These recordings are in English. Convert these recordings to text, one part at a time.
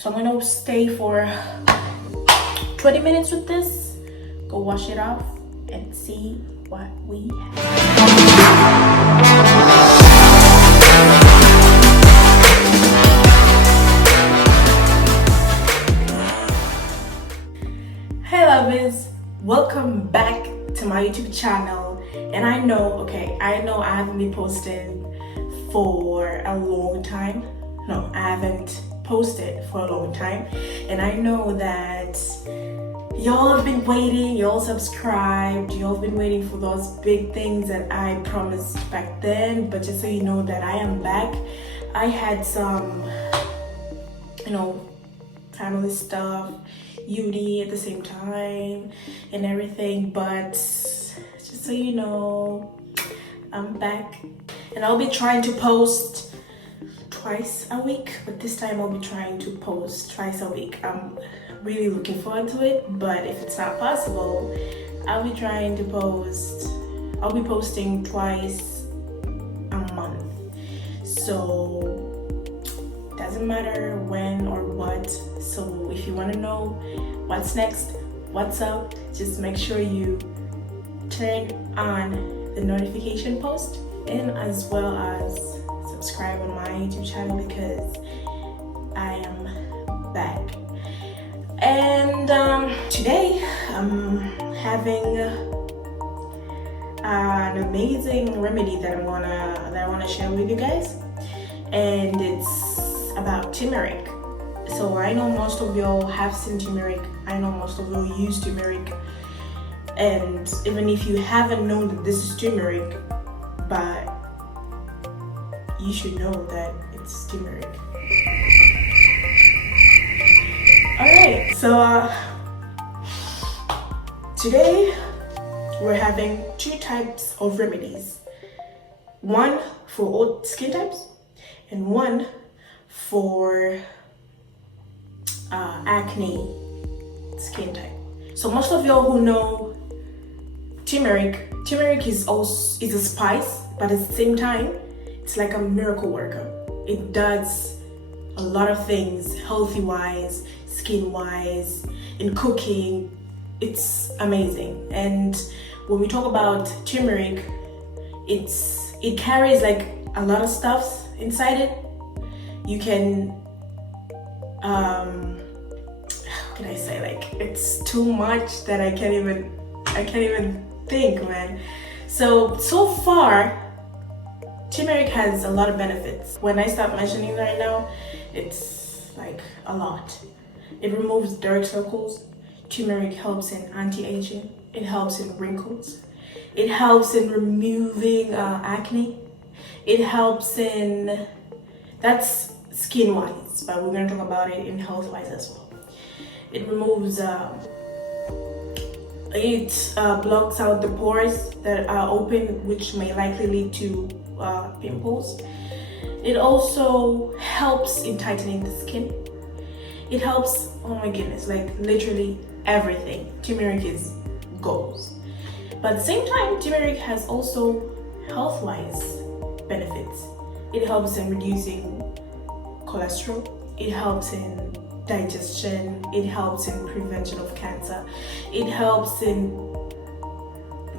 So I'm gonna stay for 20 minutes with this, go wash it off and see what we have. Hey lovers, welcome back to my YouTube channel. And I know I haven't been posting for a long time. No, I haven't posted for a long time, and I know that y'all have been waiting, y'all subscribed, y'all have been waiting for those big things that I promised back then. But just so you know that I am back. I had some family stuff, uni at the same time and everything, but just so you know, I'm back, and I'll be trying to post twice a week, but this time I'll be trying to post twice a week. I'm really looking forward to it, but if it's not possible, I'll be posting twice a month. So doesn't matter when or what. So if you want to know what's next, what's up, just make sure you turn on the notification post, and as well as subscribe on my YouTube channel, because I am back. And today I'm having an amazing remedy that I wanna share with you guys, and it's about turmeric. So I know most of y'all have seen turmeric. I know most of y'all use turmeric, and even if you haven't known that this is turmeric, but you should know that it's turmeric. Alright, so today we're having two types of remedies. One for all skin types and one for acne skin type. So most of y'all who know turmeric is a spice, but at the same time it's like a miracle worker. It does a lot of things, healthy wise, skin wise, in cooking. It's amazing. And when we talk about turmeric, it carries like a lot of stuff inside it. You can how can I say, like, it's too much that I can't even think, man. So far turmeric has a lot of benefits. When I start mentioning right now, it's like a lot. It removes dark circles. Turmeric helps in anti-aging. It helps in wrinkles. It helps in removing acne. It helps in, that's skin wise, but we're going to talk about it in health wise as well. It removes it blocks out the pores that are open, which may likely lead to pimples. It also helps in tightening the skin. It helps, oh my goodness, like literally everything. Turmeric is goals. But at the same time, turmeric has also health-wise benefits. It helps in reducing cholesterol. It helps in digestion. It helps in prevention of cancer. It helps in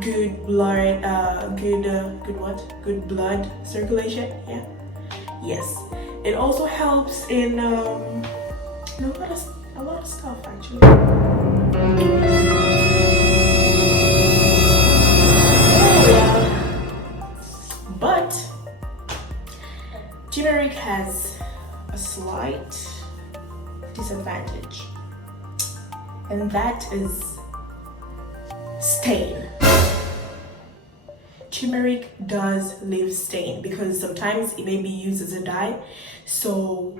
good blood, good blood circulation. Yeah, yes. It also helps in a lot of stuff actually. But turmeric has a slight disadvantage, and that is stain. Turmeric does leave stain because sometimes it may be used as a dye. So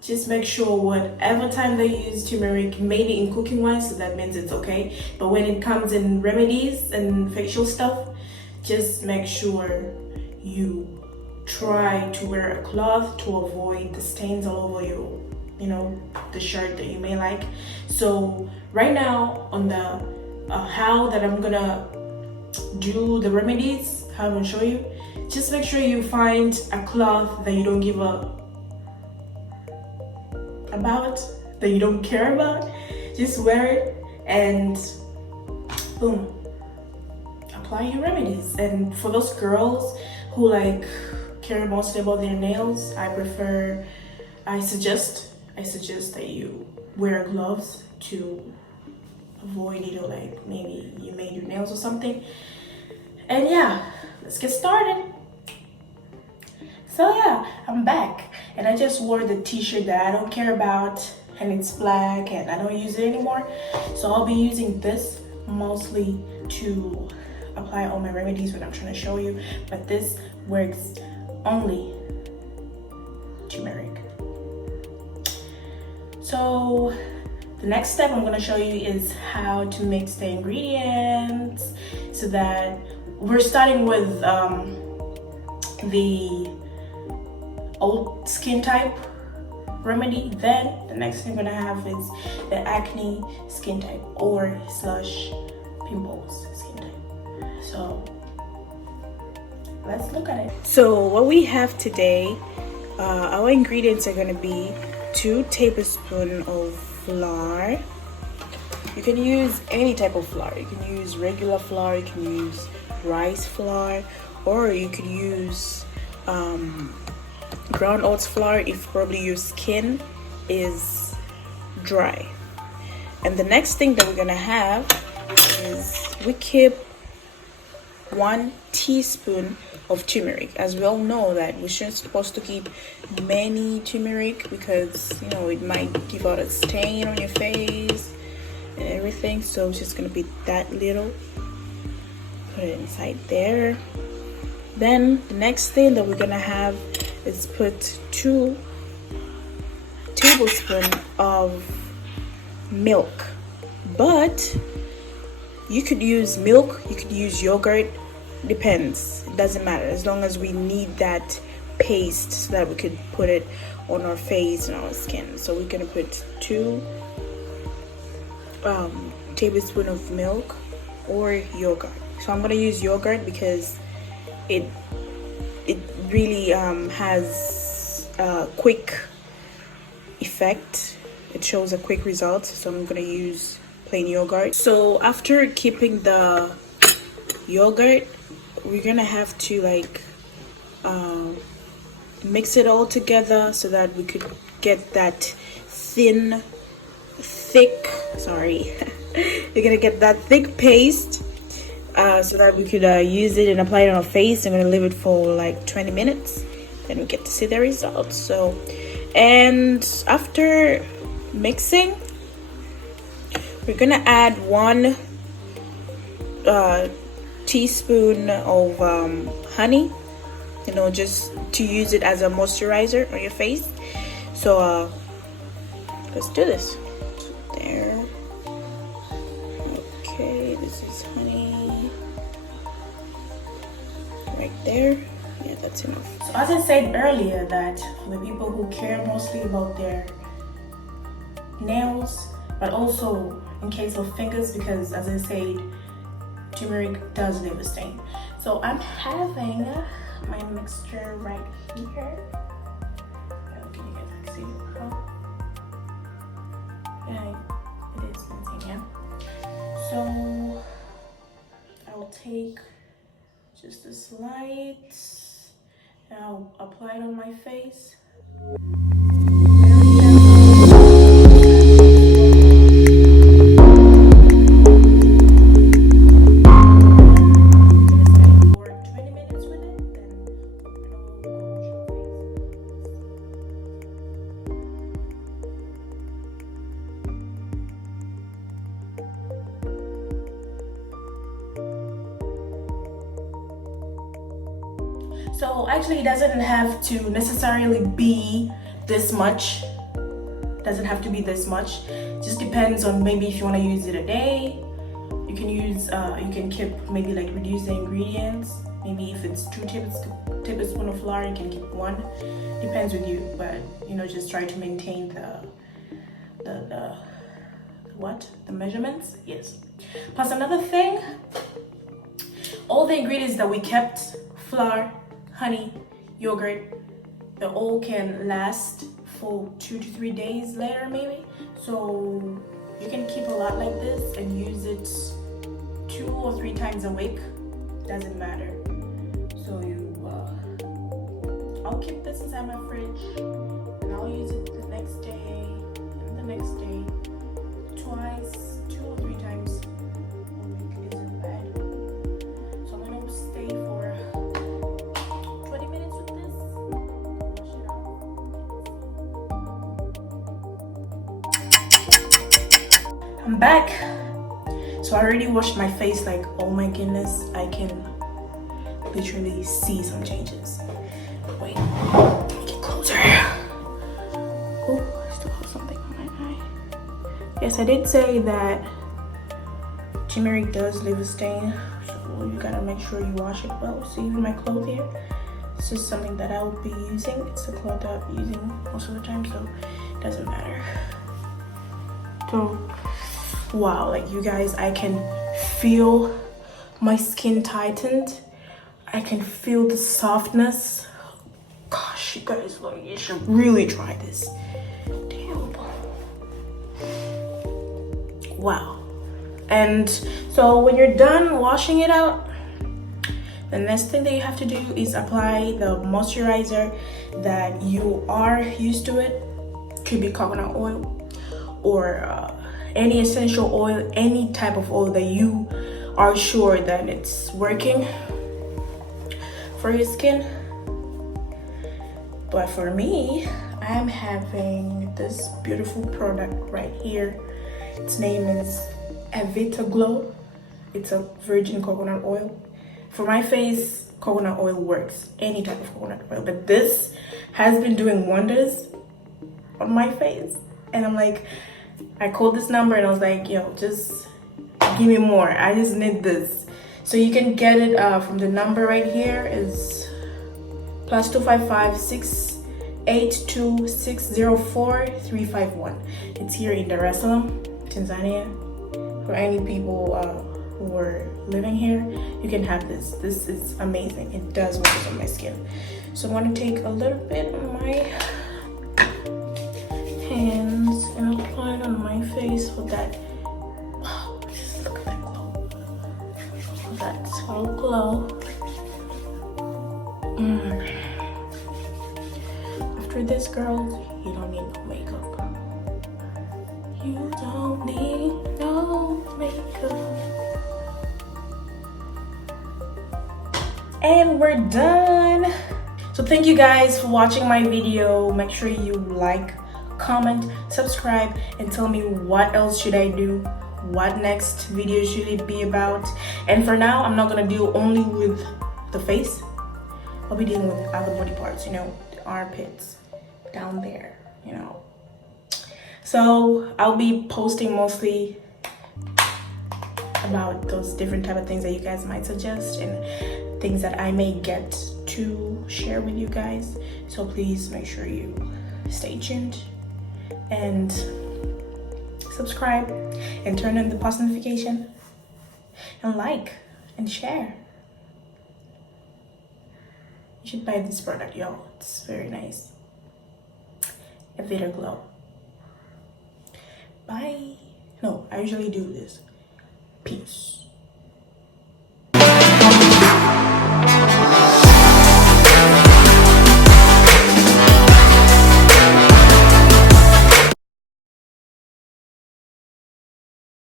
just make sure whatever time they use turmeric, maybe in cooking wise, so that means it's okay. But when it comes in remedies and facial stuff, just make sure you try to wear a cloth to avoid the stains all over you, the shirt that you may like. So right now on the how that I'm gonna do the remedies, how I'm gonna show you, just make sure you find a cloth that you don't give a about, that you don't care about, just wear it and boom, apply your remedies. And for those girls who like care mostly about their nails, I suggest that you wear gloves to avoid, you know, like maybe you made your nails or something. And yeah, let's get started. So yeah, I'm back, and I just wore the t-shirt that I don't care about, and it's black and I don't use it anymore. So I'll be using this mostly to apply all my remedies, what I'm trying to show you, but this works only turmeric. So the next step I'm going to show you is how to mix the ingredients, so that we're starting with the old skin type remedy. Then the next thing we're gonna have is the acne skin type or / pimples skin type. So let's look at it. So what we have today, our ingredients are gonna be 2 tablespoons of flour. You can use any type of flour. You can use regular flour, you can use rice flour, or you can use ground oats flour if probably your skin is dry. And the next thing that we're gonna have is we keep 1 teaspoon of turmeric. As we all know that we're not supposed to keep many turmeric, because you know it might give out a stain on your face and everything. So it's just gonna be that little. Put it inside there. Then the next thing that we're gonna have is put 2 tablespoons of milk. But you could use milk, you could use yogurt, depends. It doesn't matter, as long as we need that paste so that we could put it on our face and our skin. So we're gonna put 2 tablespoons of milk or yogurt. So I'm gonna use yogurt because it really has a quick effect. It shows a quick result, so I'm gonna use plain yogurt. So after keeping the yogurt, we're gonna have to like mix it all together so that we could get that thick we're gonna get that thick paste, so that we could use it and apply it on our face. I'm gonna leave it for like 20 minutes, then we get to see the results. So, and after mixing, we're gonna add 1 teaspoon of honey, you know, just to use it as a moisturizer on your face. So let's do this. There. Okay, this is honey right there. Yeah, that's enough. So as I said earlier, that for the people who care mostly about their nails, but also in case of fingers, because as I said, turmeric does leave a stain. So I'm having my mixture right here. Can you guys see it? Yeah, it is mixing, yeah. So I'll take just a slight and I'll apply it on my face. So actually it doesn't have to necessarily be this much. Doesn't have to be this much. Just depends on maybe if you want to use it a day. You can use you can keep maybe like reduce the ingredients. Maybe if it's 2 tablespoons of flour, you can keep 1. Depends with you, but you know, just try to maintain the measurements. Yes. Plus another thing, all the ingredients that we kept, flour, honey, yogurt, they all can last for 2 to 3 days later maybe. So you can keep a lot like this and use it 2 or 3 times a week, doesn't matter. So I'll keep this inside my fridge and I'll use it the next day and the next day, twice, 2 or 3 times a week isn't bad. So I'm gonna stay for 20 minutes with this, wash it off. I'm back. So I already washed my face, like, oh my goodness, I can literally see some changes. Wait, let me get closer. Oh, I still have something on my eye. Yes, I did say that turmeric does leave a stain, so you gotta make sure you wash it well. See, even my clothes here, this is something that I will be using. It's a cloth that I'm using most of the time, so it doesn't matter. So, wow, like you guys, I can feel my skin tightened. I can feel the softness. Gosh, you guys, like, you should really try this. Damn. Wow. And so when you're done washing it out, the next thing that you have to do is apply the moisturizer that you are used to. It could be coconut oil or any essential oil, any type of oil that you are sure that it's working for your skin. But for me, I'm having this beautiful product right here. Its name is Evita Glow. It's a virgin coconut oil. For my face, coconut oil works, any type of coconut oil, but this has been doing wonders on my face. And I'm like, I called this number and I was like, yo, just give me more. I just need this. So you can get it from the number right here is +255 682 604 351. It's here in Dar es Salaam, Tanzania. For any people who are living here, you can have this. This is amazing. It does work on my skin. So I'm gonna take a little bit on my hands and apply it on my face with that. Wow, just look at that glow. That small glow. After this, girls, you don't need no makeup. You don't need no makeup. And we're done. So thank you guys for watching my video. Make sure you like, comment, subscribe, and tell me what else should I do, what next video should it be about. And for now, I'm not gonna deal only with the face. I'll be dealing with other body parts, you know, the armpits down there, you know. So I'll be posting mostly about those different type of things that you guys might suggest and things that I may get to share with you guys. So please make sure you stay tuned and subscribe and turn on the post notification and like and share. You should buy this product, y'all. It's very nice. Evita Glow. Bye. No, I usually do this. Peace.